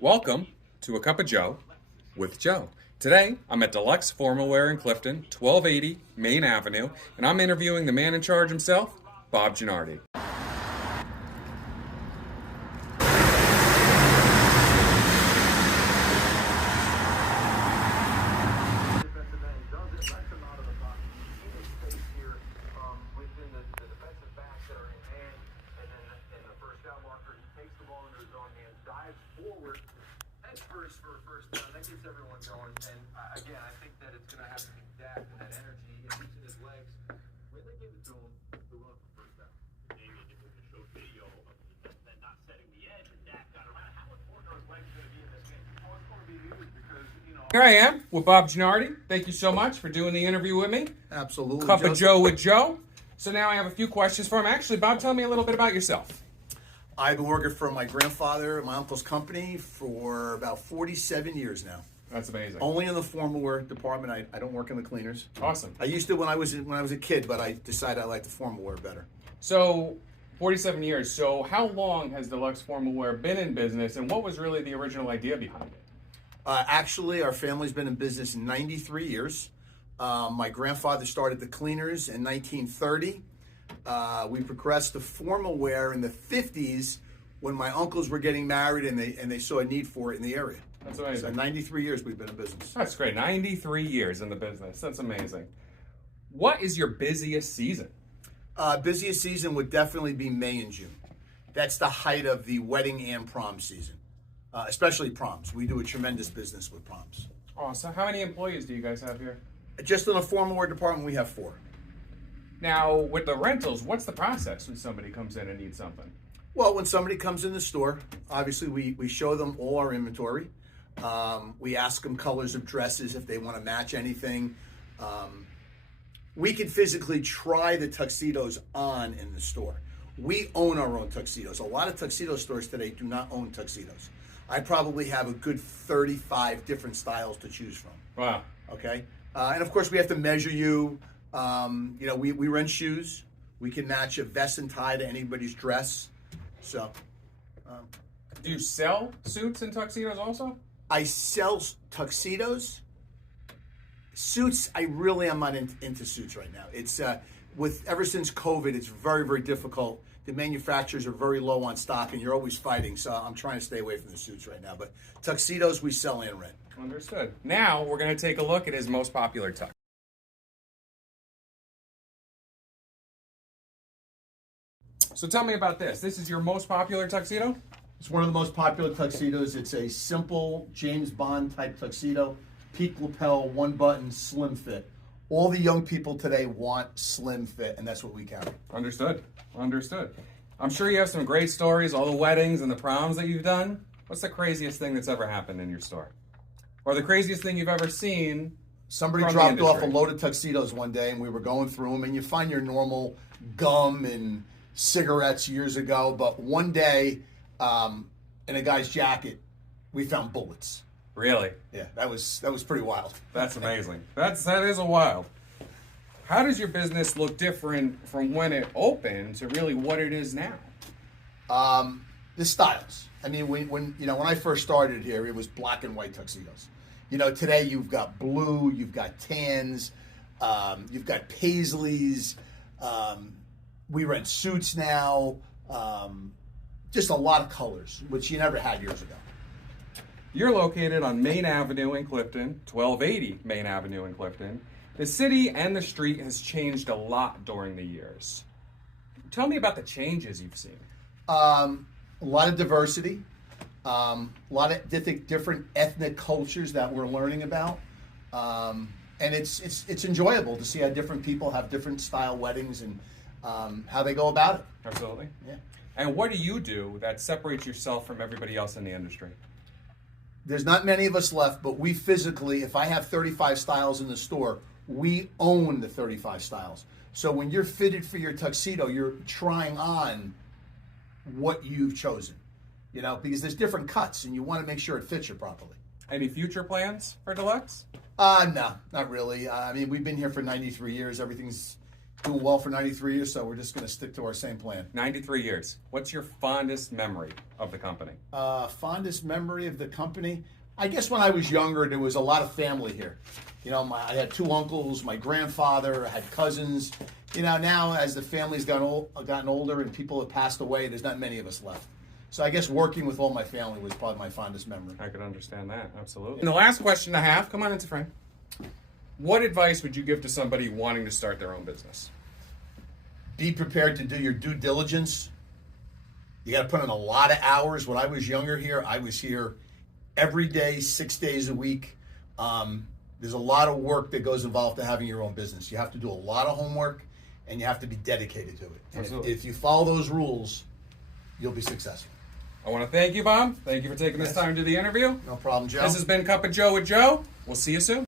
Welcome to A Cup of Joe with Joe. Today, I'm at Deluxe Formal Wear in Clifton, 1280 Main Avenue, and I'm interviewing the man in charge himself, Bob Gennardi. Defensive end does it, lets him out of the box. You see the space here within the defensive backs that are in hand, and then in the first down marker, he takes the ball into his own hands, dives forward, heads first for a first down. That gets everyone going. And again, I think that it's going to have to be Dak and that energy and using his legs. When they give it to him, to run for first down. Damien, if we could show video of the defense not setting the edge and Dak got around, how important are his legs going to be in this game? Oh, it's going to be huge because, Here I am with Bob Gennardi. Thank you so much for doing the interview with me. Absolutely. Cup of Joseph. Joe with Joe. So now I have a few questions for him. Actually, Bob, tell me a little bit about yourself. I've been working for my grandfather and my uncle's company for about 47 years now. That's amazing. Only in the formal wear department. I don't work in the cleaners. Awesome. I used to when I was a kid, but I decided I liked the formal wear better. So, 47 years. So how long has Deluxe Formal Wear been in business, and what was really the original idea behind it? Actually, our family's been in business 93 years. My grandfather started the cleaners in 1930. We progressed to formal wear in the 50s when my uncles were getting married and they saw a need for it in the area. That's amazing. So 93 years we've been in business. That's great. 93 years in the business. That's amazing. What is your busiest season? Busiest season would definitely be May and June. That's the height of the wedding and prom season, especially proms. We do a tremendous business with proms. Oh, so how many employees do you guys have here? Just in the formal wear department, we have 4. Now, with the rentals, what's the process when somebody comes in and needs something? Well, when somebody comes in the store, obviously we show them all our inventory. We ask them colors of dresses if they want to match anything. We can physically try the tuxedos on in the store. We own our own tuxedos. A lot of tuxedo stores today do not own tuxedos. I probably have a good 35 different styles to choose from. Wow. Okay? And of course, we have to measure you. We rent shoes. We can match a vest and tie to anybody's dress. So, Do you sell suits and tuxedos also? I sell tuxedos. Suits, I really am not into suits right now. It's ever since COVID, it's very, very difficult. The manufacturers are very low on stock, and you're always fighting. So I'm trying to stay away from the suits right now. But tuxedos, we sell and rent. Understood. Now we're going to take a look at his most popular tux. So tell me about this. This is your most popular tuxedo? It's one of the most popular tuxedos. It's a simple James Bond type tuxedo, peak lapel, one button, slim fit. All the young people today want slim fit, and that's what we carry. Understood. Understood. I'm sure you have some great stories, all the weddings and the proms that you've done. What's the craziest thing that's ever happened in your store? Or the craziest thing you've ever seen? Somebody from the dropped off a industry? load of tuxedos one day, and we were going through them, and you find your normal gum and cigarettes years ago, but one day, in a guy's jacket, we found bullets. Really? Yeah, that was pretty wild. That's amazing. That is a wild. How does your business look different from when it opened to really what it is now? The styles. I mean, when I first started here, it was black and white tuxedos. Today you've got blue, you've got tans, you've got paisleys. We rent suits now. Just a lot of colors, which you never had years ago. You're located on Main Avenue in Clifton, 1280 Main Avenue in Clifton. The city and the street has changed a lot during the years. Tell me about the changes you've seen. A lot of diversity, a lot of different ethnic cultures that we're learning about, and it's enjoyable to see how different people have different style weddings and how they go about it. Absolutely. Yeah. And what do you do that separates yourself from everybody else in the industry? There's not many of us left, but we physically, if I have 35 styles in the store, we own the 35 styles. So when you're fitted for your tuxedo, you're trying on what you've chosen, because there's different cuts and you want to make sure it fits you properly. Any future plans for Deluxe? No, not really. I mean, we've been here for 93 years. Everything's doing well for 93 years, so we're just going to stick to our same plan. 93 years. What's your fondest memory of the company? Fondest memory of the company? I guess when I was younger, there was a lot of family here. You know, I had 2 uncles, my grandfather, I had cousins. You know, now as the family's gotten older and people have passed away, there's not many of us left. So I guess working with all my family was probably my fondest memory. I could understand that, absolutely. And the last question I have, come on into frame. What advice would you give to somebody wanting to start their own business? Be prepared to do your due diligence. You got to put in a lot of hours. When I was younger here, I was here every day, 6 days a week. There's a lot of work that goes involved to having your own business. You have to do a lot of homework, and you have to be dedicated to it. And if you follow those rules, you'll be successful. I want to thank you, Bob. Thank you for taking this time to do the interview. No problem, Joe. This has been Cup of Joe with Joe. We'll see you soon.